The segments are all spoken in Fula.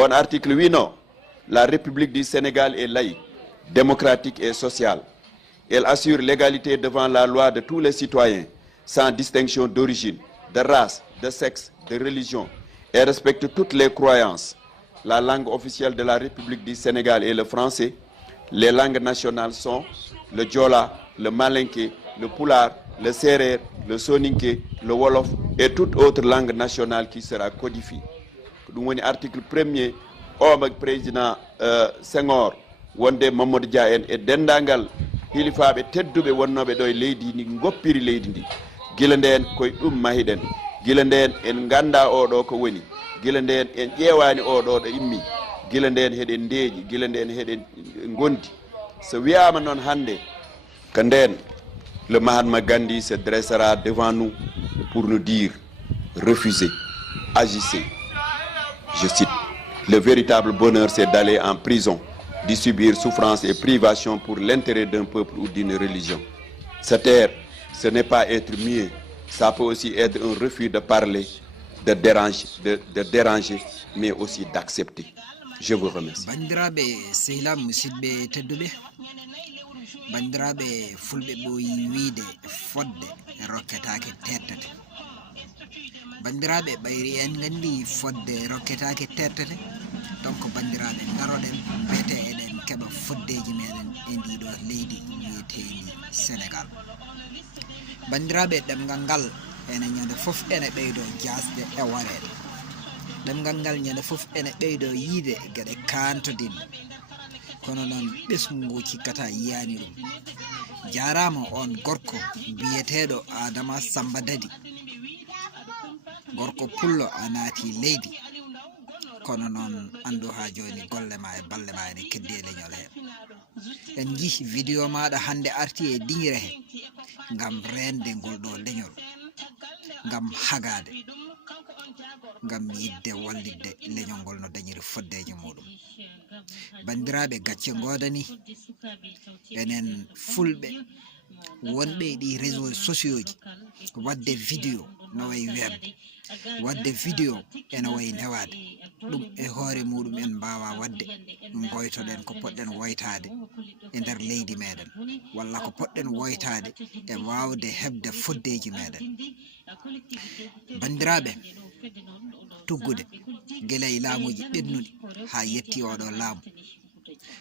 On article 8 non. La République du Sénégal est laïque, démocratique et sociale. Elle assure l'égalité devant la loi de tous les citoyens, sans distinction d'origine, de race, de sexe, de religion, et respecte toutes les croyances. La langue officielle de la République du Sénégal est le français. Les langues nationales sont le Diola, le Malinké, le Pulaar, le Serer, le Soninké, le Wolof et toute autre langue nationale qui sera codifiée. Nous avons article 1er, le président Senghor, wonde Mamadou Dia en e dendangal hilifaɓe tedduɓe wonnoɓe ɗo e leydi ndi goppiri leydi ndi gila nden koye ɗum mahiɗen gila nden en ganda oɗo ko woni gila nden en ƴewani oɗo ɗo immi gila nden heɗen ndeeƴi gila nden heɗen gondi so wiyama noon hande ko nden le Mahatma Gandhi se dressera devant nous pour nous dire refusez, agissez. Je cite: le véritable bonheur, c'est d'aller en prison, d'y subir souffrance et privation pour l'intérêt d'un peuple ou d'une religion. Se taire, ce n'est pas être mieux, ça peut aussi être un refus de parler, de déranger, mais aussi d'accepter. Je vous remercie. Bandiraɓe sehlam musidɓe tedduɓe, bandiraɓe fulɓe ɓooyi wiide fodde rokketake tertete. Bandiraɓe ɓayri en gandi fodde rokketake tertete, donc bandiraɓe daroɗen bete eɗen keɓa foddeji meɗen e ndiɗo leydi wiyetendi Sénégal. Bandiraɓe ɗemgal ngal ene ñande foof ene ɓeydo jasde e wareede. Ɗemgal ngal ñande foof ene ɓeydo yiide geɗe kantodinɗe, kono noon ɓesgu ngu cikkata yiyani ɗum. Jarama on gorko biyeteɗo Adama Samba Dadi, gorko pullo a naati leydi, kono noon andu ha joni golle ma e balle ma ene keddi e leñol he. En jii vidéo maɗa hande arti e diŋire he ngam rende ngol ɗo leñol, ngam hagade, ngam yidde wallidde leñol ngol no dañiri foddeje muɗum. Bandiraɓe gacce godani enen fulɓe wonɓe ɗi réseaux sociaux ji wadde vidéo no way webde, wadde vidéo ene wayi newade ɗum e hoore muɗum en mbawa wadde goytoɗen ko poɗɗen woytade e nder leydi meɗen, walla ko poɗɗen woytade e wawde hebde foddeji meɗen. Bandiraɓe tuggude gueley laamuji ɓennuɗi ha yetti oɗo laamu,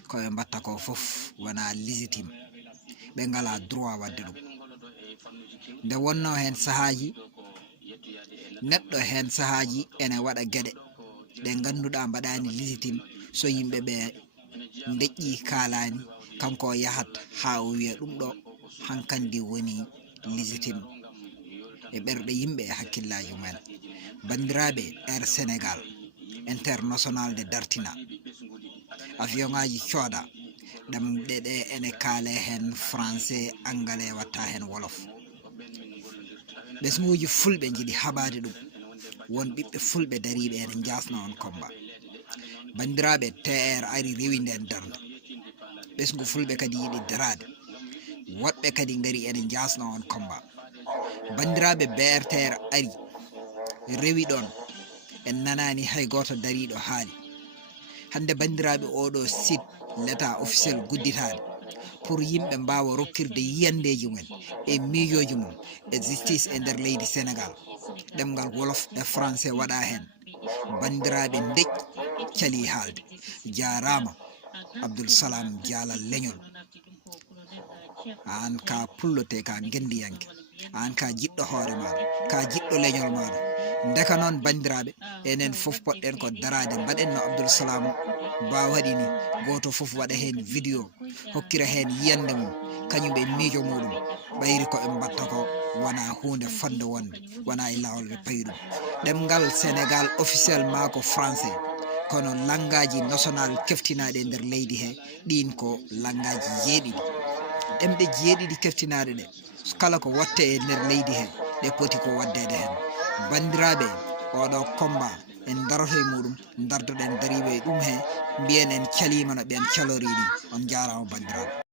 koɓe mbatta ko foof wona légitime, ɓe ngala droit wadde ɗum. Nde wonno hen sahaji neɗɗo hen sahaji ene waɗa gueɗe ɗe ganduɗa mbaɗani légitime, so yimɓe ɓe deƴƴi kalani kanko yahat ha o wiya ɗum ɗo hankandi woni légitime e ɓerɗe yimɓe e hakkillaji mumen. Bandiraɓe Air Sénégal international de dartina, avion ngaji cooda ɗam ɗeɗe ene kaale hen français, anglais, watta hen wolof. ɓesguji fulɓe jiiɗi haɓade ɗum, won ɓiɓɓe fulɓe dariɓe ene jasno on combat. Bandiraɓe TR ari rewinde en darde, ɓesgu fulɓe kadi yiiɗi darade, woɗɓe kadi gari ene jasno on combat. Bandiraɓe BRTR ari rewi ɗon, en nanani hay goto dariɗo haali. Hande bandiraɓe oɗo site l'état officiel gudditade pour yimɓe mbawa rokkirde yiyandeji mumen e miijoji mum e justice e nder leydi Sénégal, ɗemgal wolof e français waɗa hen. Bandiraɓe deƴƴi cali haalde. Jarama Abdoul Salam Dialal leñol, an ka pullote, ka gendiyanke, an ka jiɗɗo hoore maɗa, ka jiɗɗo leñol maɗa. Ndeka noon bandiraɓe enen foof poɗɗen ko darade mbaɗen no Abdoul Salam ba waɗi ni, goto foof waɗa hen vidéo hokkira hen yiyande mum kañum e miijo muɗum, ɓayri koɓe mbatta ko wona hunde fodde wonde, wona e lawol ɓe payi ɗum. Ɗemgal Sénégal officiellement ko français, kono langaji national keftinaɗe e nder leydi he ɗin ko langaji jeeɗiɗi. ɗemɗe jeeɗiɗi keftinaɗe ɗe kala ko watte e nder leydi he ɗe poti ko waddede hen. Bandiraɓe oɗo combat en daroto e muɗum, dardoɗen dariɓe e ɗum he, mbiyen en calima no ɓen calori ni. On jarama bandiraɓe.